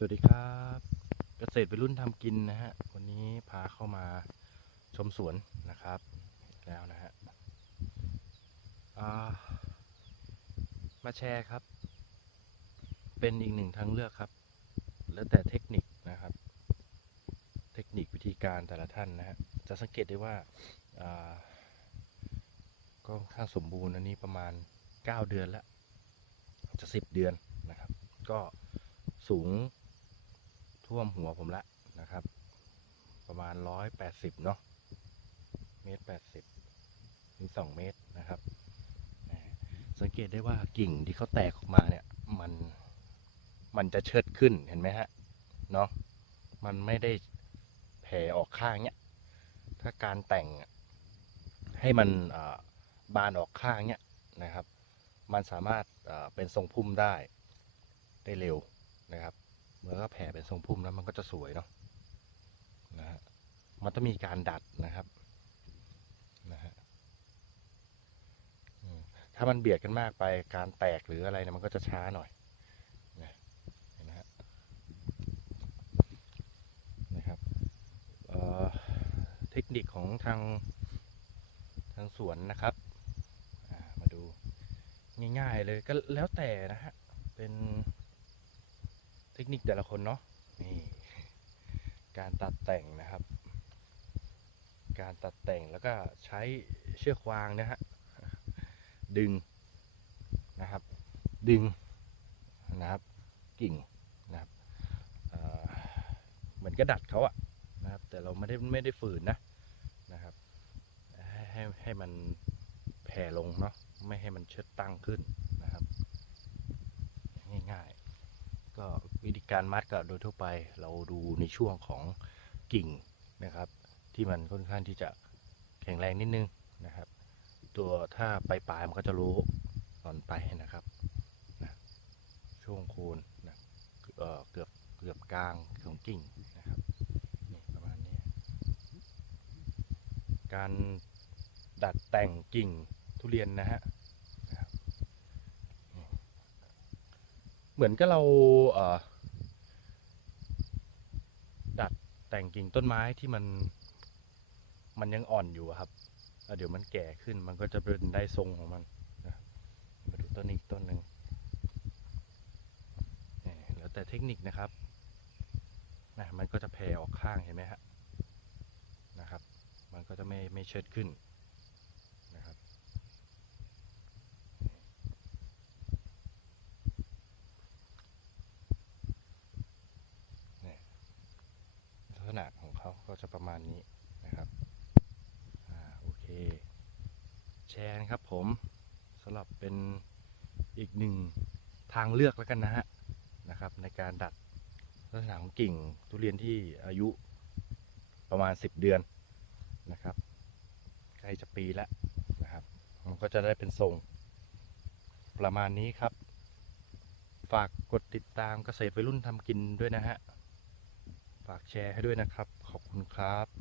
สวัสดีครับเกษตรวัยรุ่นทำกินนะฮะวันนี้พาเข้ามาชมสวนนะครับแล้วนะฮะามาแชร์ครับ เป็นอีกหนึ่งทางเลือกครับ แล้วแต่เทคนิคนะครับ เทคนิควิธีการแต่ละท่านนะฮะจะสังเกตได้ว่าก็ค่อนข้างสมบูรณ์อันนี้ประมาณ 9 เดือนแล้วจะ 10 เดือนนะครับ ก็สูง ท่วมหัวผมละนะครับ ประมาณร้อยแปดสิบเนาะเมตรแปดสิบถึงสองเมตรนะครับสังเกตได้ว่ากิ่งที่เขาแตกออกมาเนี่ย มันมันจะเชิดขึ้นเห็นไหมฮะเนาะมันไม่ได้แผ่ออกข้างเนี่ยถ้าการแต่งให้มันบานออกข้างเนี่ยนะครับ มันสามารถเป็นทรงพุ่มได้ได้เร็วนะครับ เมื่อก็แผ่เป็นทรงพุ่มแล้วมันก็จะสวยเนาะนะฮะมันต้องมีการดัดนะครับนะฮะถ้ามันเบียดกันมากไปการแตกหรืออะไรเนี่ยมันก็จะช้าหน่อยนะนไหมฮะนะครับเเทคนิคของทางทางสวนนะครับมาดูง่ายๆเลยก็แล้วแต่นะฮะเป็น นิคแต่ละคนเนาะนี่การตัดแต่งนะครับ การตัดแต่งแล้วก็ใช้เชือกวางนะฮะดึงนะครับ ดึงนะครับกิ่งนะครับเเหมือนกระดัดเขาอะนะครับ แต่เราไม่ได้ไม่ได้ฝืนนะนะครับ ให้ให้ให้มันแผ่ลงเนาะไม่ให้มันเชิดตั้งขึ้นนะครับ ง่ายๆ ก็ วิธีการมัดก็โดยทั่วไปเราดูในช่วงของกิ่งนะครับ ที่มันค่อนข้างที่จะแข็งแรงนิดนึงนะครับ ตัวถ้าปลายปลายมันก็จะรู้ตอนไปนะครับนะช่วงโคนนะเเกือบเกือบกลางของกิ่งนะครับนี่ประมาณนี้การดัดแต่งกิ่งทุเรียนนะฮะเหมือนกับเราเอ่อ ดัดแต่งกิ่งต้นไม้ที่มันมันยังอ่อนอยู่ครับแล้วเดี๋ยวมันแก่ขึ้นมันก็จะเป็นได้ทรงของมันนะมาดูต้นอีกต้นหนึ่งนี่แล้วแต่เทคนิคนะครับนะมันก็จะแผ่ออกข้างเห็นไหมฮะนะครับ มันก็จะไม่ไม่เชิดขึ้นนะครับ ลักษณะของเขา ก็จะประมาณนี้นะครับอ่าโอเค แชร์นะครับผมสำหรับเป็นอีกหนึ่งทางเลือกแล้วกันนะฮะนะครับ ในการดัดลักษณะของกิ่งทุเรียนที่อายุประมาณ 10 เดือนนะครับใกล้จะปีแล้วนะครับ มันก็จะได้เป็นทรงประมาณนี้ครับ ฝากกดติดตามเกษตรวัยรุ่นทำกินด้วยนะฮะ ฝากแชร์ให้ด้วยนะครับ ขอบคุณครับ